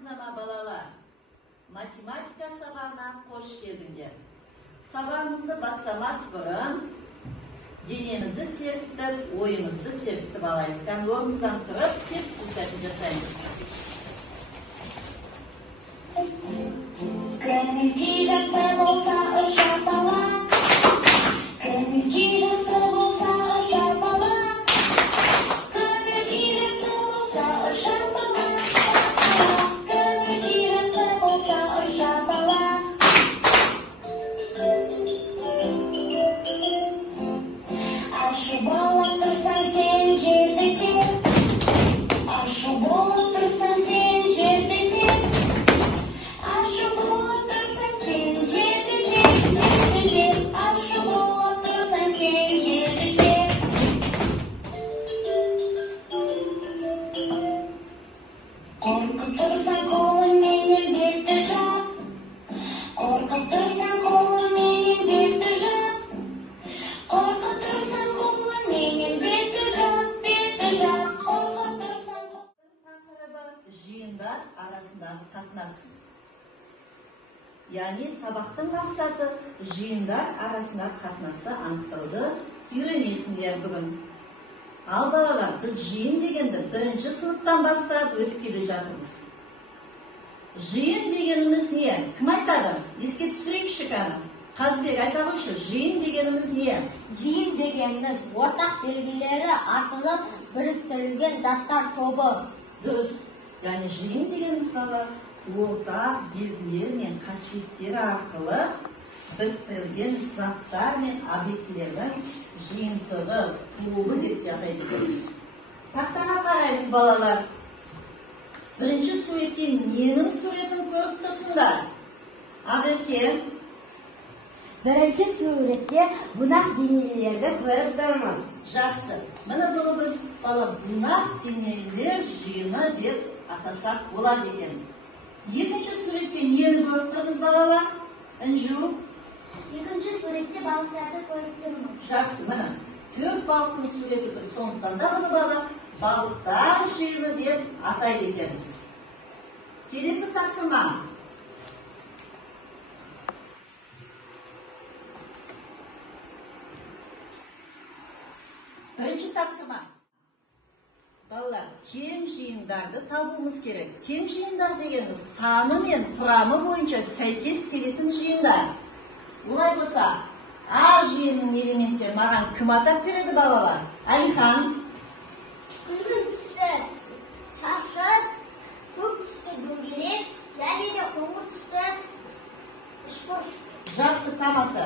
Salamatsыздар balalar. Matematika sabahına hoş geldingler. Sabahımızda başlamaz burun denemizni serpitib, oyimizni serpitib alaylik. Yani o'rnimizdan turib serp ko'rsatib jasaymiz. Kırmızı jasa bolsa o'sha bala, kırmızı jasa bolsa o'sha bala, kırmızı jasa bolsa o'sha bala, kırmızı jasa bolsa o'sha bala. Aşu bala tursan sen jerde tep, aşu bala tursan sen jerde tep. Aşu bulursan sen jerde tep, aşu bulursan sen jerde tep. Korkutursan kolun meni bir jap, korkutursan kolun meni bir jap, korkutursan kolun meni bir jap, korkutursan. Jiyinlar arasınдағы қатынас. Yani sabaktın maqsаты jiyinlar arasınдағы қатынасты anықтауды үйренесіңдер бүгін. Al balalar, biz jiyin degенді birinci sınıftan бастап өтіп келе жатырмыз. Jiyin degenimiz ne? Kim aytады? Еске түсірейікші кәні. Қазбек айта қойшы, jiyin degenimiz ne? Jiyin degenimiz ortak belgileri arқылы біріктірілген заттар тобы. Dürüst. Yani jiyin degenimiz balalar ortak belgiler мен қасиеттері арқылы біріктірілген заттар мен объектілердің жиынтығы, тобы деп атайды екенбіз. Тақтаға қараймыз балалар. Birinci suretте ненің суретін көріп тұрсыңдар? Аберкен. Birinci suretте бұнақ денелерді көріп тұрмыз. Жақсы. Міне бұл біз бала бұнақ денелер жиыны деп атасақ болады екен. Екінші суретте нені көріп тұрмыз балалар? Інжу. Екінші суретте балықтарды көріп тұрмыз. Жақсы, міне. Төрт балықтың суреті бір. Сондықтан да бұны бала балықтар жиыны деп атайды екенбіз. Келесі тапсырма. Бірінші тапсырма. Балалар, тең жиындарды табуымыз керек. Тең жиындар дегеніміз саны мен құрамы бойынша сәйкес келетін жиындар. Олай болса, А жиынның элементтері маған кім атап береді балалар? Әлихан. Күлгін түсті шашы, көк түсті дөңгелек, және де қоңыр түсті үшбұрыш. Жақсы, тамаша.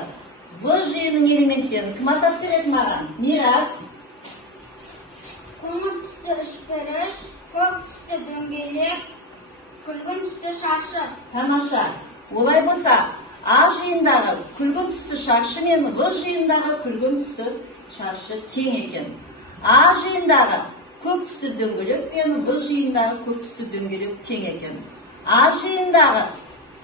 Бұл жиынның элементтерін кім атап береді маған? Мирас. Қоңыр түсті үшбұрыш, көк түсті дөңгелек, күлгін түсті шашы. Тамаша. Олай болса, А жиындағы күлгін түсті шаршы мен В жиындағы күлгін түсті шаршы тең екен. А жиындағы көк түсті дөңгелек пен В жиындағы көк түсті дөңгелек тең екен. А жиындағы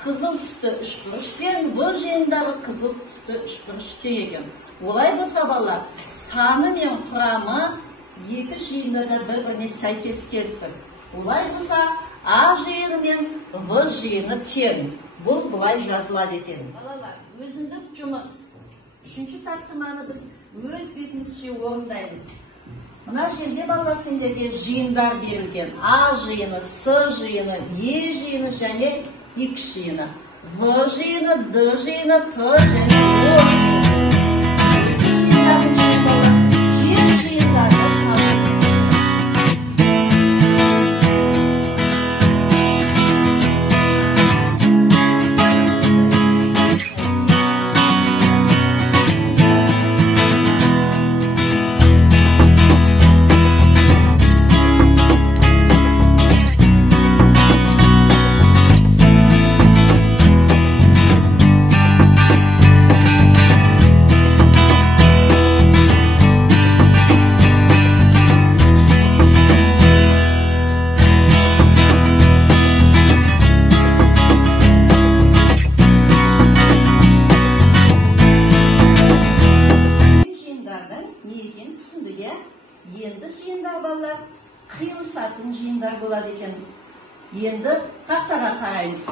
қызыл түсті үшбұрыш пен В жиындағы қызыл түсті үшбұрыш тең екен. Олай болса балалар, саны мен құрамы екі жиында да бір-біріне сәйкес келіп тұр. Олай болса, А жиыны мен В жиыны тең. Бұл бұлай жазылады екен. Балалар, өзіндік жұмыс. Үшінші тапсырманы біз өз бетімізше орындаймыз. Мына жерде балалар сендерге жиындар берілген. А жиыны, С жиыны, Е жиыны және X жиыны. В жиыны, Д жиыны, П және О жиыны. Енді жиындар балалар қиылысатын жиындар болады екен. Енді тақтаға қараймыз.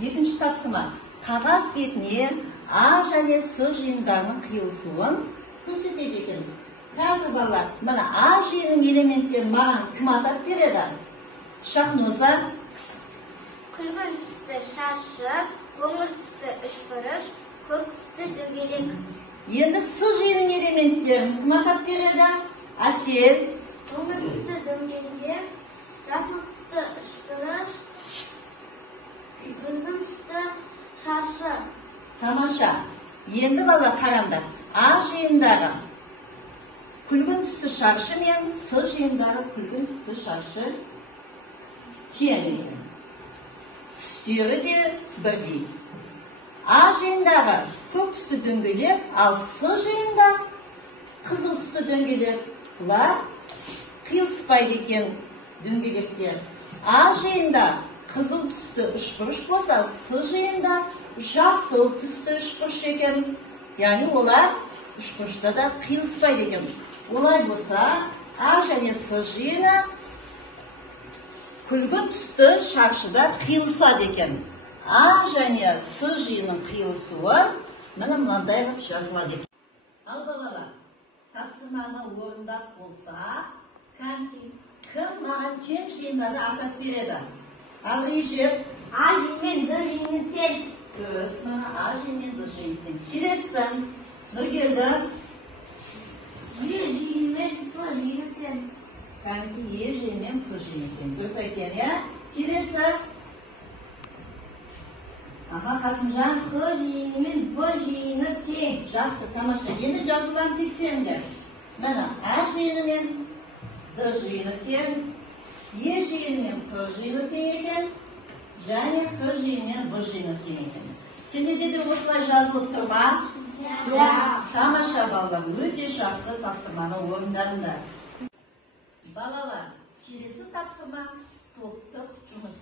Екінші тапсырма. Қағаз бетіне А және С жиындарының қиылысуын көрсетеді екенбіз. Қазір балалар, мына А жиынының элементтерін маған кім атап береді? Шахноза. Күлгін түсті шаршы, қоңыр түсті үшбұрыш, көк түсті дөңгелек. Енді С жиынының элементтерін кім атап береді? Асел. Қоңыр түсті дөңгелек, жасыл түсті үшбұрыш, күлгін түсті шаршы. Тамаша. Енді бала қараңдар. А жиындағы күлгін түсті шаршы мен С жиындағы күлгін түсті шаршы тең. Түстері де бірдей. А жиындағы көк түсті дөңгелек, ал С жиында қызыл түсті дөңгелек. Бұлар қиылыспайды екен дөңгелектер. А жиында қызыл түсті үшбұрыш болса, С жиында жасыл түсті үшбұрыш екен. Яғни олар үшбұрышта да қиылыспайды екен. Олай болса, А және С жиыны күлгін түсті шаршыда қиылысады екен. А және С жиынының қиылысуы мына мынандай жазылады екен. Ал балалар, тапсырманы орындап болса, кім маған тең жиындарды атап береді? Ал Режеп. А жиын мен Д жиыны тең. Дұрыс, мына А жиын мен Д жиыны тең. Келесі Нұргелді. Е жиын мен П жиыны тең. Е жиын мен П жиыны тең. Дұрыс екен, иә? Келесі. Қасымжан. Қ жиыны мен Б жиыны тең. Жақсы, тамаша. Енді жазылған тексеріңдер. Мына А жиыны мен Д жиыны тең. Е жиыны мен П жиыны тең екен. Және Қ жиыны мен Б жиыны тең екен. Сендерде де осылай жазылып тұр ма? Тамаша балалар, өте жақсы тапсырманы орындадыңдар. Балалар, келесі тапсырма топтық жұмыс.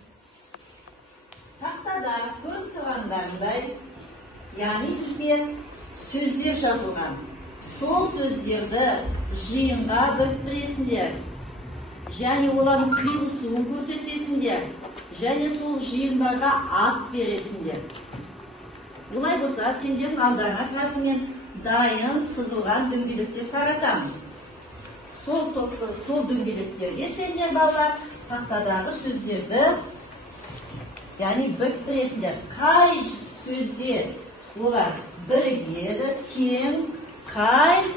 Тақтада көріп тұрғандарындай, яғни бізге сөздер жазылған. Сол сөздерді жиынға біріктіресіңдер. Және олардың қиылысуын көрсетесіңдер. Және сол жиындарға ат бересіңдер. Олай болса, сендердің алдарыңа қазір мен дайын сызылған дөңгелектер таратамын. Сол дөңгелектерге сендер балалар тақтадағы сөздерді, яғни біріктіресіңдер. Қай сөзде олар бірігеді, тең, қай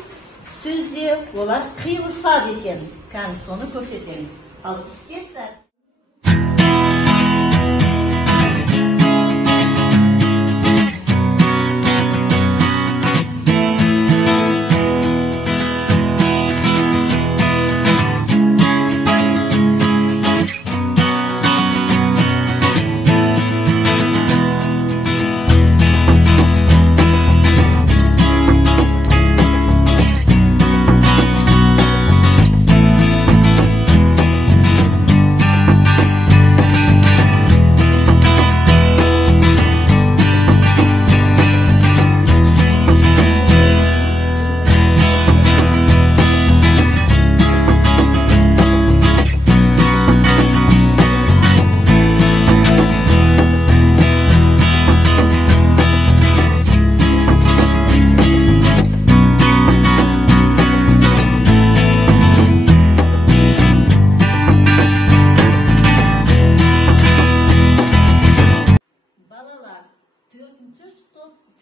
сөзде олар қиылысады екен. Кәні соны көрсетеміз. Ал іске сәт.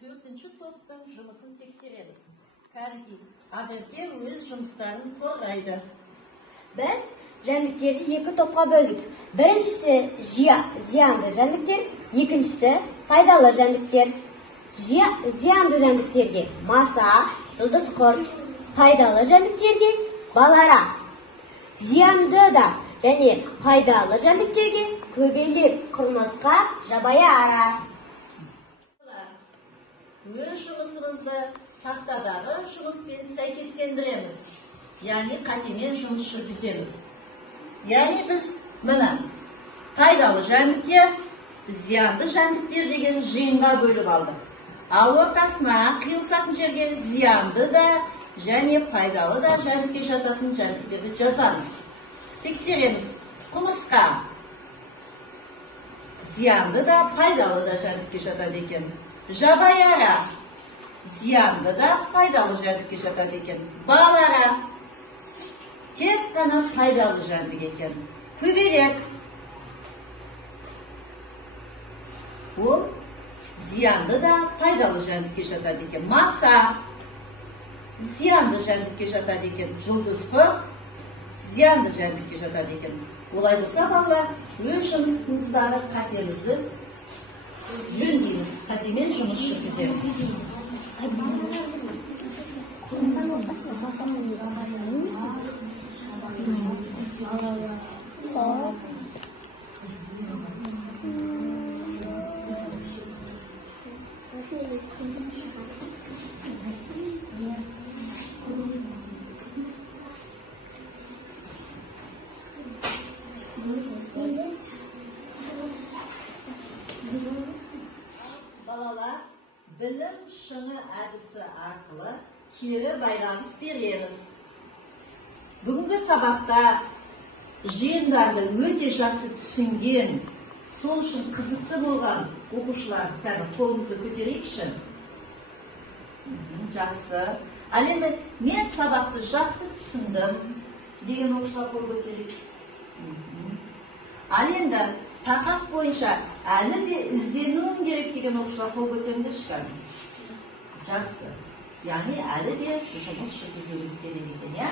Төртінші топтың жұмысын тексереміз. Кәнекей, Ақерке өз жұмыстарын қорғайды. Біз жәндіктерді екі топқа бөлдік. Біріншісі зиянды жәндіктер, екіншісі пайдалы жәндіктер. Зиянды жәндіктерге маса, жұлдыз құрт, пайдалы жәндіктерге балара. Зиянды да және пайдалы жәндіктерге көбелек, құмырсқа, жабайы ара. Өз жұмысымызды тақтадағы жұмыспен сәйкестендіреміз. Яғни қатемен жұмыс жүргіземіз. Яғни біз мына пайдалы жәндіктер, зиянды жәндіктер деген жиынға бөліп алдық. Ал ортасына қиылысатын жерге зиянды да және пайдалы да жәндікке жататын жәндіктерді жазамыз. Тексереміз. Құмырсқа. ziyanlı da пайдалы да жәндікке жатады екен. Жабайы ара ziyanlı da пайдалы жәндікке жатады екен. Бал ара тек қана пайдалы жәндік екен. Көбелек ол ziyanlı da пайдалы жәндікке жатады екен. Маса ziyanlı жәндікке жатады екен. Жұлдызқы ziyanlı жәндікке жатады екен. Олай болса, балалар, өз жұмысымыздағы қатемізді жөндейміз, қатемен жұмыс жүргіземіз. Балалар, білім шыңы әдісі арқылы кері байланыс береміз. Бүгінгі сабақта жиындарды өте жақсы түсінген, сол үшін қызықты болған оқушылар қолымызды көтерейікші. Жақсы. Ал енді мен сабақты жақсы түсіндім деген оқушылар қол көтерейік. Ал енді тақақ бойынша әлі де ізденуім керек деген оқушылар қол көтеріңдерші. Жақсы. Яғни әлі де жұмыс жүргізуіміз керек екен, иә?